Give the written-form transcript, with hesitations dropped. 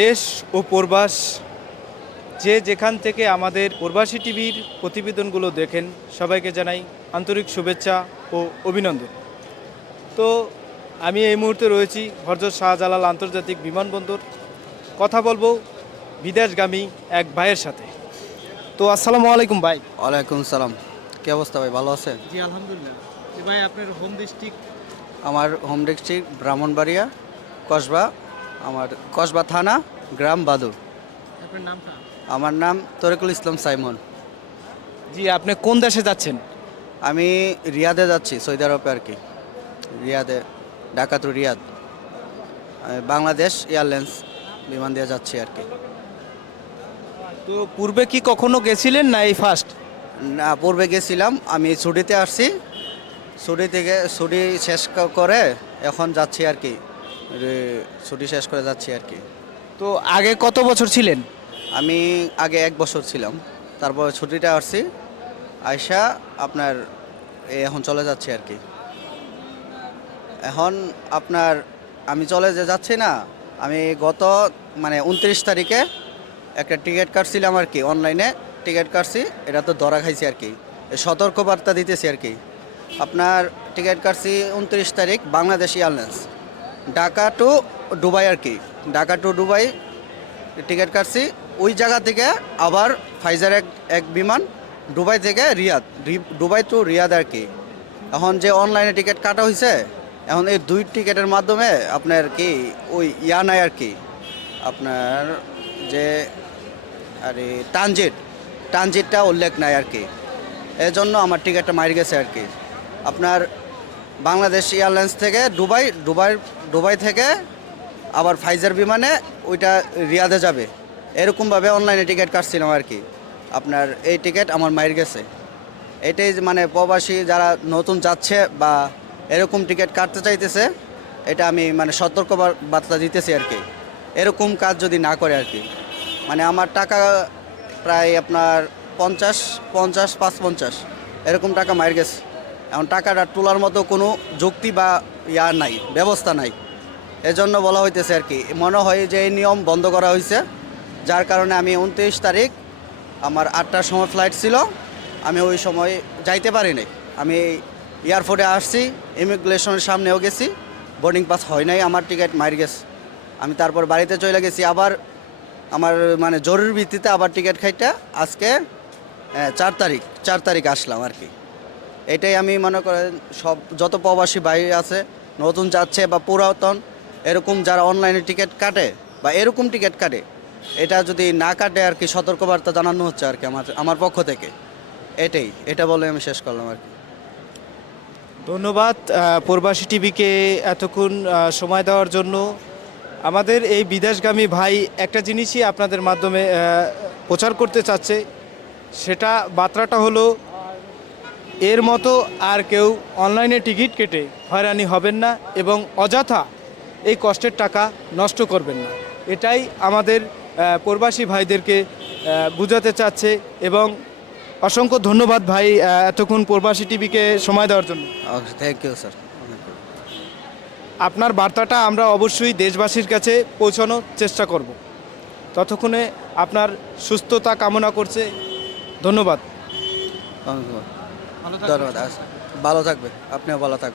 দেশ ও প্রবাস যে যেখান থেকে আমাদের প্রবাসী টিভির প্রতিবেদনগুলো দেখেন সবাইকে জানাই আন্তরিক শুভেচ্ছা ও অভিনন্দন। তো আমি এই মুহূর্তে রয়েছি হযরত শাহজালাল আন্তর্জাতিক বিমানবন্দর। কথা বলবো বিদেশগামী এক ভাইয়ের সাথে। তো আসসালামু আলাইকুম ভাই। ওয়ালাইকুম সালাম। কি অবস্থা ভাই, ভালো আছেন? জি আলহামদুলিল্লাহ। ভাই আপনার হোম ডিস্ট্রিক্ট? আমার হোম ডিস্ট্রিক্ট ব্রাহ্মণবাড়িয়া, কসবা। আমার কসবা থানা, গ্রাম বাদুর। আপনার নামটা? আমার নাম তরিকুল ইসলাম সাইমন। জি, আপনি কোন দেশে যাচ্ছেন? আমি রিয়াদে যাচ্ছি, সৌদি আরবে আর কি। রিয়াদে, Dhaka to Riyadh. Bangladesh airlines Biman দিয়ে যাচ্ছি আর কি। তো পূর্বে কি কখনো গেছিলেন না এই ফার্স্ট? না, পূর্বে গেছিলাম, আমি ছুটিতে আসছি। ছুটি শেষ করে এখন যাচ্ছি আর কি। ছুটি শেষ করে যাচ্ছি আর কি। তো আগে কত বছর ছিলেন? আমি আগে 1 বছর ছিলাম, তারপর ছুটিটা আসছি, আয়শা আপনার এখন চলে যাচ্ছি আর কি। এখন আপনার আমি চলে যাচ্ছি না, আমি গত 29 তারিখে একটা টিকিট কাটছিলাম আর কি, অনলাইনে টিকিট কাটছি। এটা তো ধরা খাইছি আর কি, সতর্কবার্তা দিতেছি আর কি। আপনার টিকিট কাটছি 29 তারিখ, Bangladesh airlines, Dhaka to Dubai আর কি। ঢাকা টু দুবাই টিকিট কাটছি। ওই জায়গা থেকে আবার ফাইজার এক বিমান, দুবাই থেকে রিয়াদ, দুবাই টু রিয়াদ আর কি। এখন যে অনলাইনে টিকিট কাটা হয়েছে, এখন এই 2 টিকিটের মাধ্যমে আপনার কি ওই নাই আর কি, আপনার যে আরে ট্রানজিটটা উল্লেখ নাই আর কি। এই জন্য আমার টিকিটটা মারি গেছে আর কি। আপনার বাংলাদেশ এয়ারলাইন্স থেকে দুবাই থেকে আবার ফাইজার বিমানে ওইটা রিয়াদে যাবে, এরকমভাবে অনলাইনে টিকিট কাটছিলাম আর কি। আপনার এই টিকিট আমার মাইর গেছে। এটাই প্রবাসী যারা নতুন যাচ্ছে বা এরকম টিকিট কাটতে চাইতেছে, এটা আমি সতর্ক বার্তা দিতেছি আর কি। এরকম কাজ যদি না করে আর কি। আমার টাকা প্রায় আপনার 50 এরকম টাকা মাইর গেছে। এখন টাকাটা তোলার মতো কোনো যুক্তি বা নাই, ব্যবস্থা নাই। এজন্য বলা হইতেছে আর কি। মনে হয় যে এই নিয়ম বন্ধ করা হয়েছে, যার কারণে আমি 29 তারিখ আমার 8টার সময় ফ্লাইট ছিল, আমি ওই সময় যাইতে পারি নাই। আমি এয়ারপোর্টে আসছি, ইমিগ্রেশনের সামনেও গেছি, বোর্ডিং পাস হয় নাই, আমার টিকিট মার গেছে। আমি তারপর বাড়িতে চলে গেছি, আবার আমার জরুরি ভিত্তিতে আবার টিকিট খাইটা আজকে 4 তারিখ আসলাম আর কি। এটাই আমি মনে করেন সব যত প্রবাসী ভাই আছে, নতুন যাচ্ছে বা পুরাতন, এরকম যারা অনলাইনে টিকিট কাটে বা এরকম টিকিট কাটে, এটা যদি না কাটে আর কি, সতর্কবার্তা জানানো হচ্ছে আর কি আমার পক্ষ থেকে। এটা বলে আমি শেষ করলাম আর কি। ধন্যবাদ প্রবাসী টিভিকে এতক্ষণ সময় দেওয়ার জন্য। আমাদের এই বিদেশগামী ভাই একটা জিনিসই আপনাদের মাধ্যমে প্রচার করতে চাচ্ছে, সেটা বার্তাটা হলো এর মতো আর কেউ অনলাইনে টিকিট কেটে হয়রানি হবেন না এবং অযথা এই কষ্টের টাকা নষ্ট করবেন না। এটাই আমাদের প্রবাসী ভাইদেরকে বোঝাতে চাচ্ছে। এবং অসংখ্য ধন্যবাদ ভাই এতক্ষণ প্রবাসী টিভিকে সময় দেওয়ার জন্য। Thank you sir. আপনার বার্তাটা আমরা অবশ্যই দেশবাসীর কাছে পৌঁছানোর চেষ্টা করব। ততক্ষণে আপনার সুস্থতা কামনা করছে। ধন্যবাদ। ধন্যবাদ। ভালো থাকবে, আপনিও ভালো থাকবেন।